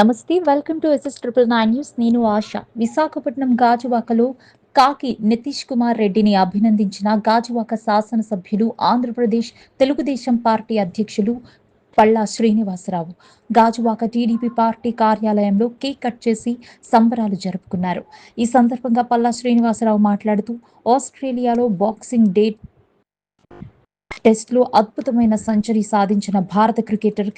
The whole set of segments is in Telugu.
నమస్తే. Welcome to SS999 news. నేను ఆశ. విశాఖపట్నం గాజువాకలో కాకి నితీష్ కుమార్ రెడ్డిని అభినందించిన గాజువాక శాసనసభ్యులు, ఆంధ్రప్రదేశ్ తెలుగుదేశం పార్టీ అధ్యక్షులు పల్లా శ్రీనివాసరావు. గాజువాక టీడీపీ పార్టీ కార్యాలయంలో కేక్ కట్ చేసి సంబరాలు జరుపుకున్నారు. ఈ సందర్భంగా పల్లా శ్రీనివాసరావు మాట్లాడుతూ, ఆస్ట్రేలియాలో బాక్సింగ్ డే టెస్టులో అద్భుతమైన సెంచరీ సాధించిన భారత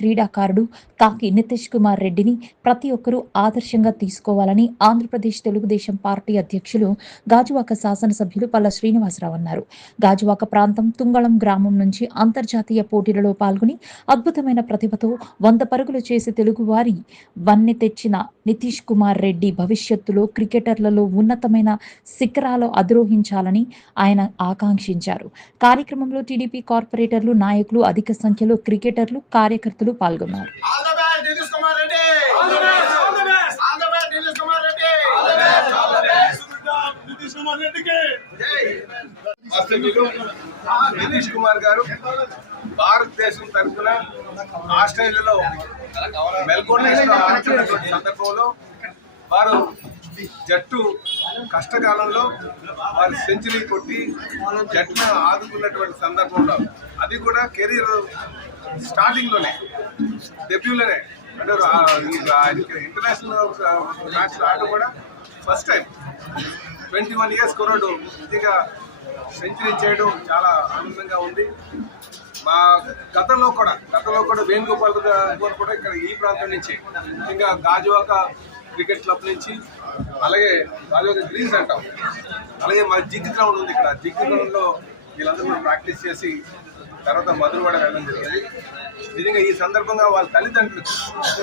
క్రీడాకారుడు కాకి నితీష్ కుమార్ రెడ్డిని ప్రతి ఒక్కరూ ఆదర్శంగా తీసుకోవాలని ఆంధ్రప్రదేశ్ తెలుగుదేశం పార్టీ అధ్యక్షులు, గాజువాక శాసనసభ్యులు పల్లా శ్రీనివాసరావు అన్నారు. గాజువాక ప్రాంతం తుంగళం గ్రామం నుంచి అంతర్జాతీయ పోటీలలో పాల్గొని అద్భుతమైన ప్రతిభతో 100 పరుగులు చేసి తెలుగువారి వన్నె తెచ్చిన నితీష్ కుమార్ రెడ్డి భవిష్యత్తులో క్రికెటర్లలో ఉన్నతమైన శిఖరాలు అధిరోహించాలని ఆయన ఆకాంక్షించారు. కార్యక్రమంలో టీడీపీ కార్పొరేటర్లు, నాయకులు, అధిక సంఖ్యలో క్రికెటర్లు, కార్యకర్తలు పాల్గొన్నారు. నితీష్ కుమార్ గారు భారతదేశం తరఫున ఆస్ట్రేలియాలో మెల్బోర్న్ ఆడుతున్నటువంటి సందర్భంలో వారు జట్టు కష్టకాలంలో వారు సెంచరీ కొట్టి జట్టును ఆదుకున్నటువంటి సందర్భంలో, అది కూడా కెరీర్ స్టార్టింగ్లోనే, డెబ్యూలోనే, అంటే ఇంటర్నేషనల్ మ్యాచ్ ఆడడం కూడా ఫస్ట్ టైం. 21 years కుర్రాడు నిజంగా సెంచరీ చేయడం చాలా ఆనందంగా ఉంది. మా గతంలో కూడా వేణుగోపాల్ గారు కూడా ఇక్కడ ఈ ప్రాంతం నుంచి, ముఖ్యంగా గాజువాక క్రికెట్ క్లబ్ నుంచి, అలాగే గాజువాక గ్రీన్స్ అంటాం, అలాగే మా జిగ్ గ్రౌండ్ ఉంది ఇక్కడ. జిగ్ గ్రౌండ్లో వీళ్ళందరూ కూడా ప్రాక్టీస్ చేసి తర్వాత మధురవాడ వెళ్ళడం జరిగింది. నిజంగా ఈ సందర్భంగా వాళ్ళ తల్లిదండ్రులు,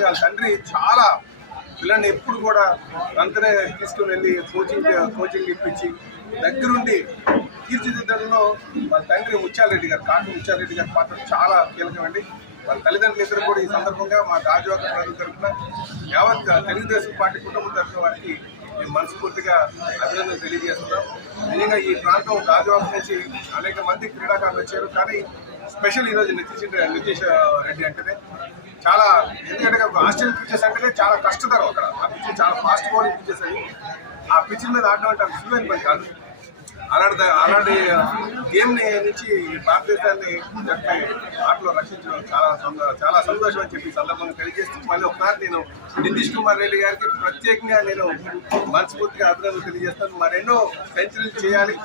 వాళ్ళ తండ్రి చాలా పిల్లల్ని ఎప్పుడు కూడా అంతనే తీసుకుని వెళ్ళి కోచింగ్ ఇప్పించి దగ్గరుండి తీర్చిదిద్దడంలో వాళ్ళ తండ్రి ముత్యాలరెడ్డి గారు, కాకి ముత్యాలరెడ్డి గారి పాత్ర చాలా కీలకమండి. వాళ్ళ తల్లిదండ్రులు ఇద్దరు కూడా ఈ సందర్భంగా మా గాజువాక ప్రజల తరఫున, యావత్ తెలుగుదేశం పార్టీ కుటుంబం తరఫున వారికి మేము మనస్ఫూర్తిగా అభినందనలు తెలియజేస్తున్నాం. నిజంగా ఈ ప్రాంతం గాజువాక నుంచి అనేక మంది క్రీడాకారులు వచ్చారు, కానీ స్పెషల్ ఈరోజు నితీష్ రెడ్డి అంటేనే చాలా, ఎందుకంటే ఆస్ట్రేలియన్ పిచ్చెస్ అంటేనే చాలా కష్టతరం. అక్కడ ఆ పిచ్చెస్ చాలా ఫాస్ట్ బౌలింగ్ పిచ్చెస్ అవి. ఆ పిచ్చిన మీద ఆడడం అంటే సులువైన పని కాదు. అలాంటి గేమ్ని నుంచి భారతదేశాన్ని జట్టు ఆటలో రక్షించడం చాలా సంతోషం అని చెప్పి సందర్భంగా తెలియజేస్తూ, మళ్ళీ ఒకసారి నేను నితీష్ కుమార్ రెడ్డి గారికి ప్రత్యేకంగా నేను మనస్ఫూర్తిగా అభినందనలు తెలియజేస్తాను. మరెన్నో సెంచరీలు చేయాలి,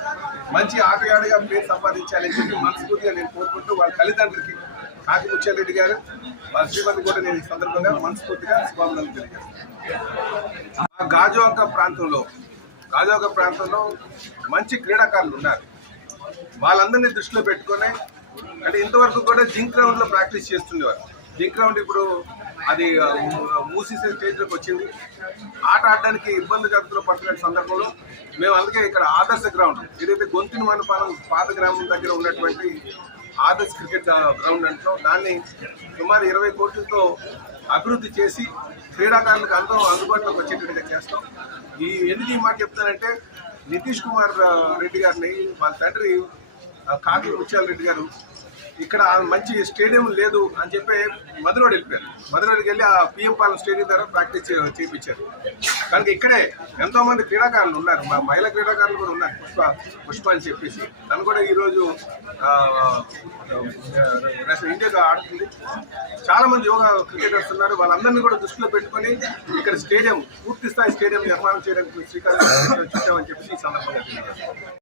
మంచి ఆటగాడిగా పేరు సంపాదించాలి అని చెప్పి మనస్ఫూర్తిగా నేను కోరుకుంటూ, వాళ్ళ తల్లిదండ్రులకి, కాకి ముత్యాలరెడ్డి గారు, వాళ్ళ శ్రీమతి కూడా నేను ఈ సందర్భంగా మనస్ఫూర్తిగా శుభాభినందనలు తెలియజేస్తాను. గాజువాక ప్రాంతంలో మంచి క్రీడాకారులు ఉన్నారు. వాళ్ళందరినీ దృష్టిలో పెట్టుకొని, అంటే ఇంతవరకు కూడా జింక్ గ్రౌండ్లో ప్రాక్టీస్ చేస్తుండేవారు. జింక్ గ్రౌండ్ ఇప్పుడు అది మూసేసే స్టేజ్లోకి వచ్చింది. ఆట ఆడడానికి ఇబ్బంది పడుతున్న సందర్భంలో మేము అందుకే ఇక్కడ ఆదర్శ గ్రౌండ్, ఏదైతే గొంతుని మనపాలెం పాత గ్రామం దగ్గర ఉన్నటువంటి ఆదర్శ క్రికెట్ గ్రౌండ్ అంటూ దాన్ని సుమారు 20 కోట్లతో అభివృద్ధి చేసి క్రీడాకారులకు అందుబాటులోకి వచ్చేటట్టుగా చేస్తాం. ఎందుకు ఈ మాట చెప్తానంటే, నితీష్ కుమార్ రెడ్డి గారిని వాళ్ళ తండ్రి కాకి ముత్యాలరెడ్డి గారు ఇక్కడ మంచి స్టేడియం లేదు అని చెప్పి మధురవాడ వెళ్ళిపోయారు. మధురవాడికి వెళ్ళి ఆ పిఎం పాలెం స్టేడియం ద్వారా ప్రాక్టీస్ చేయించారు. కనుక ఇక్కడే ఎంతోమంది క్రీడాకారులు ఉన్నారు, మా మహిళా క్రీడాకారులు కూడా ఉన్నారు, పుష్ప అని చెప్పేసి. తను కూడా ఈరోజు ఇండియాగా ఆడుతుంది. చాలా మంది యువ క్రికెటర్స్ ఉన్నారు. వాళ్ళందరినీ కూడా దృష్టిలో పెట్టుకొని ఇక్కడ స్టేడియం, పూర్తి స్థాయి స్టేడియం నిర్మాణం చేయడానికి శ్రీకారం చుట్టామని చెప్పేసి ఈ సందర్భంగా